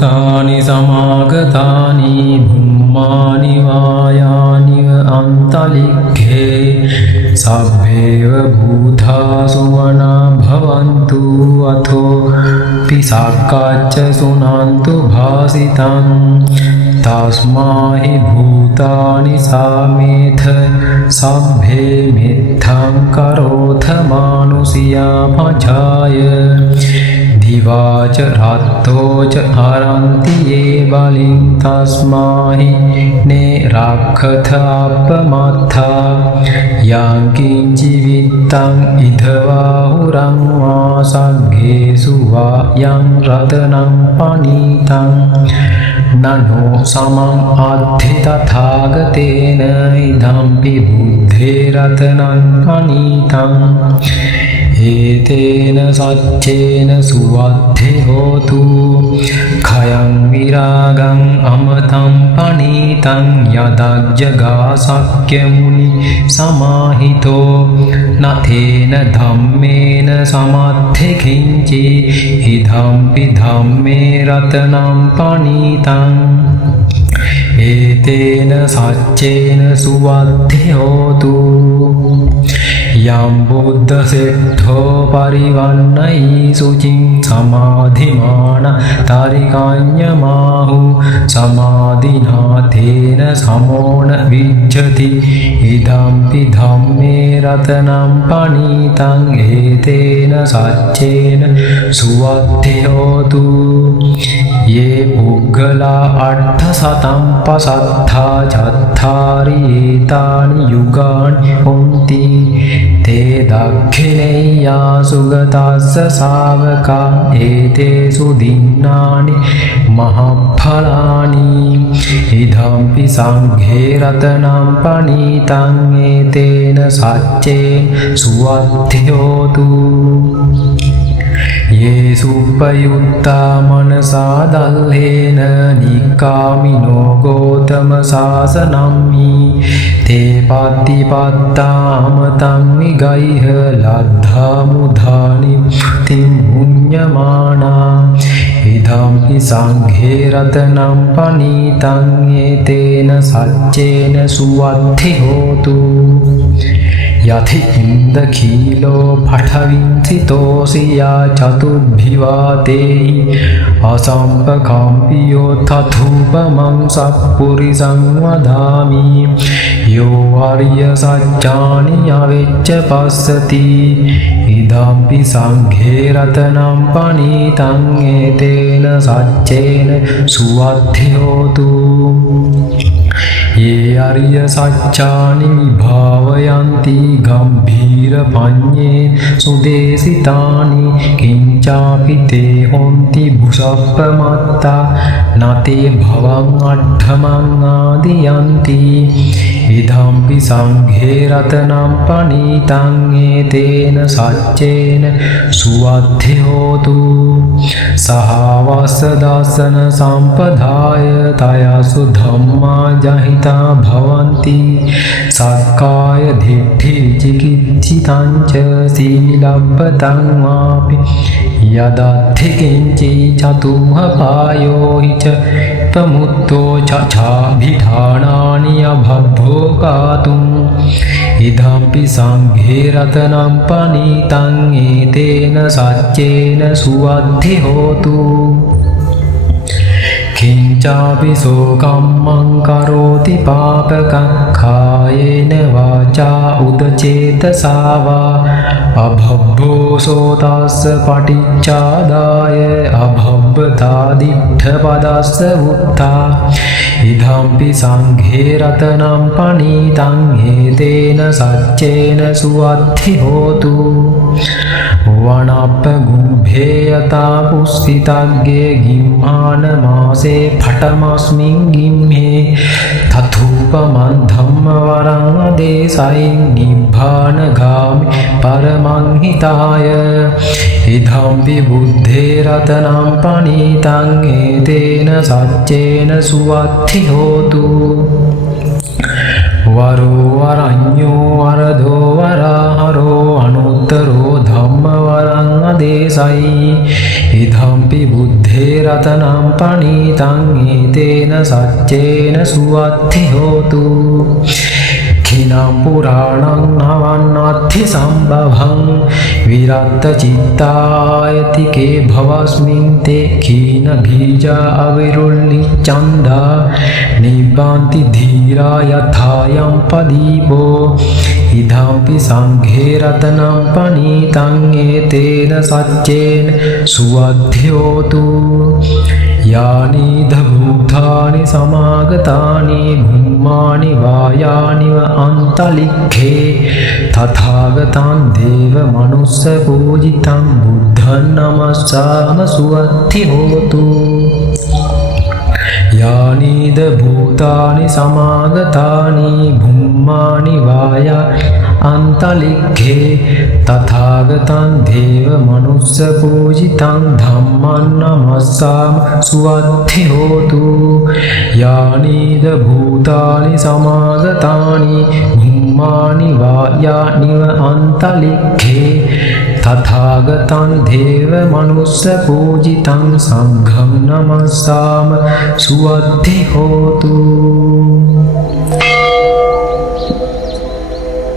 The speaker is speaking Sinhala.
භූතානි සමාගතානි බුම්මානි වායානිව අන්තලික්ඛේ සබ්බේව භූතා සුවනා භවන්තු අතෝ පිසක්කච්ච සුනන්තු භාසිතං තස්මාහි භූතානි සාමේත සබ්බේ මිත්තං කරෝත මානුසියා පජාය දිවාච රත්තෝච හරන්ති යේ බලින් තස්මාහි නේ රක්ඛත අපමත්තා යං කිංචි විත්තං ඉදවාහුරං වාසග්ගේසු වා යං රතනං පනීතං නනෝ සමං අත්ථි තථාගතේන ඉදම්පි බුද්ධේ රතනං පනීතං ඒතේන සච්චේන සුවද්ධි හෝතු khයං විරාගං අමතං පනීතං යදග්ජගා සක්්‍ය මුනි සමාහිතෝ නතේන ධම්මේන සමත්ථි කිංචි ඉදම්පි ධම්මේ රතනං පනීතං ඒතේන සච්චේන සුවද්ධි හෝතු යම් බුද්ධ සෙට්ඨෝ පරිවන්නයි සුචින් සමාධිමාන තරිකඤ්ඤමාහු සමාධිනාතේන සමෝන විච්ඡති ඉදම්පි ධම්මේ රතනං පනීතං ඒතේන සච්චේන සුවද්ධි හෝතු යේ පුග්ගලා අට්ඨ සතම් පසත්තා චත්තාරි ඒතානි යුගානි හොන්ති තේ දක්ඛිනේයා සුගතස්ස ශාවකා ඒතේසු දින්නානි මහඵලානි ඉදම්පි සංඝේ රතනං පනීතං ඒතේන සච්චේන සුවද්ධි හෝතු යේ සුප්පයුත්තා මනසා දල්හේන නික්කාමිනෝ ගෝතම සාසනම්හි තේ පත්තිපත්තාමතං විගයිහ ලද්ධා මුධානි තින් පුඤ්ඤමානා ඉදම්පි සංඝේ රතනං පනීතං ඒතේන සච්චේන සුවද්ධි හෝතු යති ඉන්ද කීලෝ පඨවින්සිතෝසියා චතුබ්බිවාතේහි අසම්පකම්පියෝ තථූපමං සප්පුරිසං වදාමි යෝ ආර්ය සත්‍යානි යවෙච්ච පස්සති ඉදම්පි සංඝේ රතනං පනීතං ඒතේන සච්චේන සුවද්ධි හෝතු යේ ආර්ය සත්‍යානි විභාවයන්ති ගම්භීර පඤ්ඤේ සුදේසිතානි කිංචාපි තේ හොන්ති බුසප්පමත්තා නතේ භවං අට්ඨමං ආදියන්ති ඉදම්පි සංඝේ රතනං පනීතං ඒතේන සච්චේන සුවද්ධි හෝතු සහවස්ස දසන සම්පදාය තයසු ධම්මා ජහිතා භවಂತಿ සක්කාය දිට්ඨි විචිකිච්ඡිතං ච සීලබ්බතං වාපි යදත්ථි කිංචි චතුම්හ පායෝ හිච තමුත්තෝ චාභිධානානි අභබ්බෝ කාතුම් ඉදම්පි සංඝේ රතනං පනීතං ඒතේන සච්චේන සුවද්ධි හෝතු කිංචාපි සෝකම්මං කරෝති පාපකං කායේන වාචා උදචේතසා වා අභබ්බෝ සෝතස්ස පටිච්චාදාය අභබ්බතා දිට්ඨ පදස්ස උත්තා ඉදම්පි සංඝේ රතනං පනීතං ඒතේන සච්චේන සුවද්ධි හෝතු වනප්ප ගුම්භේයතා පුස්සිතග්ගේ ගිම්මාන මාසේ පඨමස්මින් ගිම්හේ තථූපමන් ධම්ම වරං අදේසයින් නිබ්බාන ගාමි පරමං හිතාය ඉදම්පි බුද්ධේ රතනං පනීතං ඒතේන සච්චේන සුවද්ධි හෝතු වරෝ වරඤ්ඤෝ වරදෝ වරහරෝ අනුත්තරෝ ධම්ම වරං අදේසයි ඉදම්පි බුද්ධේ රතනං පනීතං ඒතේන සච්චේන සුවත්ති හෝතු කිනම් පුරාණං නවන්නත්ථි සම්භවං විරත්ත චිත්තායතිකේ භවස්මින් තේ කීන බීජා අවිරුල්ලි චන්දා නිබ්බාන්ති ධීරා යථායම් පදීපෝ ඉදම්පි සංඝේ රතනම් පනීතං ඒතේන සච්චේන සුවද්ධ්‍යෝතු යානීධ භූතානි සමාගතානි භුම්මානි වායානිව අන්තලික්ඛේ තථාගතං දේව මනුස්ස පූජිතං බුද්ධං නමස්සාම සුවත්ති හෝතු යානීද භූතානි සමාගතානි භුම්මානි වායා අන්තලික්ඛේ තථාගතං දේව මනුස්ස පූජිතං ධම්මං නමස්සාම සුවත්ති හෝතු යානීද භූතානි සමාගතානි භුම්මානි වායානිව අන්තලික්ඛේ තථාගතං දේව මනුස්ස පූජිතං සංඝං නමස්සාම සුවත්ති හෝතු